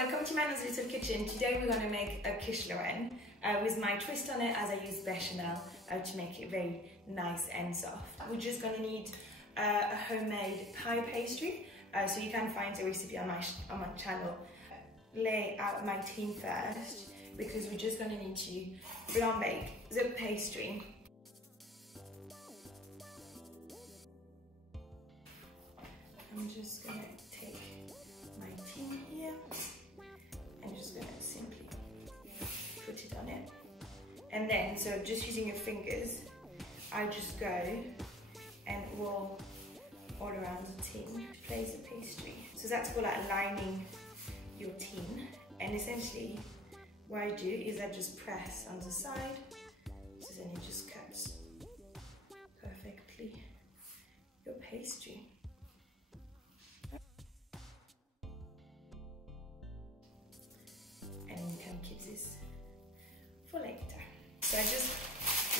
welcome to Manon's little kitchen. Today we're going to make a quiche Lorraine with my twist on it, as I use bechamel to make it very nice and soft. We're just going to need a homemade pie pastry, so you can find the recipe on my channel. Lay out my tin first because we're just going to need to blanc bake the pastry. I'm just going to take my tin here and just going to simply put it on it, and then so just using your fingers I just go and roll all around the tin to place the pastry. So that's for like lining your tin, and essentially what I do is I just press on the side, so then it just cuts perfectly your pastry. And you can keep this for later. So I just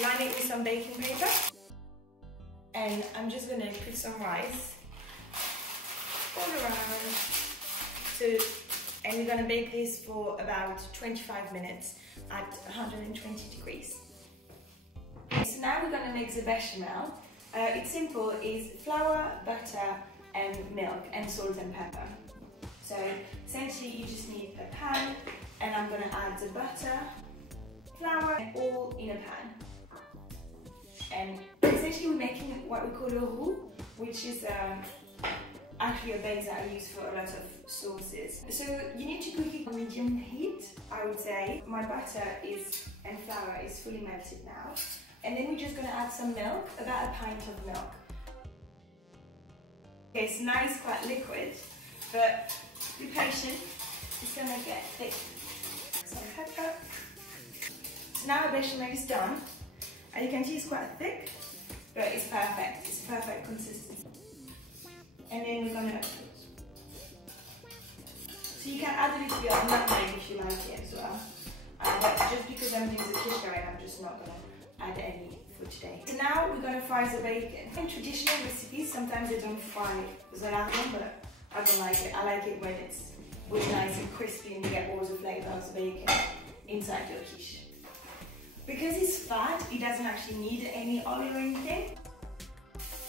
line it with some baking paper, and I'm just gonna put some rice all around. And we're gonna bake this for about 25 minutes at 120 degrees. So now we're gonna make the bechamel. It's simple, it's flour, butter, and milk, and salt and pepper. So essentially you just need a pan, and I'm gonna add the butter, flour, all in a pan. And essentially we're making what we call a roux, which is actually a base that I use for a lot of sauces. So you need to cook it on medium heat, I would say. My butter and flour is fully melted now. And then we're just gonna add some milk, about a pint of milk. Okay, so now it's quite liquid, but be patient, it's gonna get thick. Some pepper. So now the bechamel is done. As you can see, it's quite thick, but it's perfect. It's perfect consistency. And then we're gonna, so you can add a little bit of nutmeg if you like it as well. But just because I'm doing the quiche Lorraine, I'm just not gonna add any for today. So now we're gonna fry the bacon. In traditional recipes, sometimes they don't fry the lardon, but I don't like it. I like it when it's really nice and crispy and you get all the flavour of the bacon inside your quiche. Because it's fat, it doesn't actually need any oil or anything.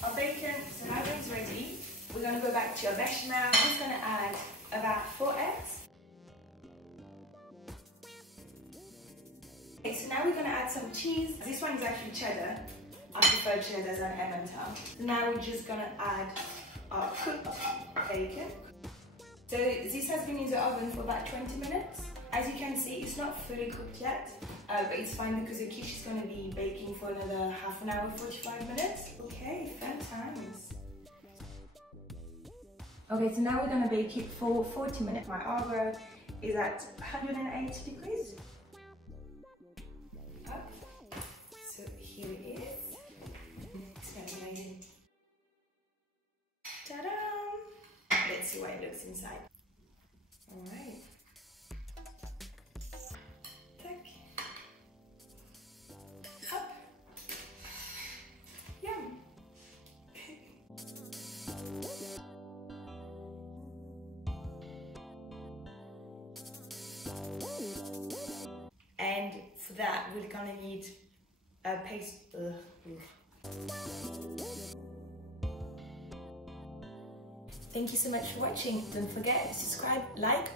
Our bacon, so now that it's ready, we're going to go back to our bechamel. I'm just going to add about 4 eggs. Okay, so now we're going to add some cheese. This one is actually cheddar. I prefer cheddar than Emmental. Now we're just going to add our cooked bacon. So this has been in the oven for about 20 minutes. As you can see, it's not fully cooked yet, but it's fine because the quiche is going to be baking for another half an hour, 45 minutes. Okay, fun times. Okay, so now we're going to bake it for 40 minutes. My oven is at 180 degrees. Up. So here it is. It's going to be amazing. Ta-da! Let's see what it looks inside. All right. And for that, we're gonna need a paste. Thank you so much for watching. Don't forget to subscribe, like,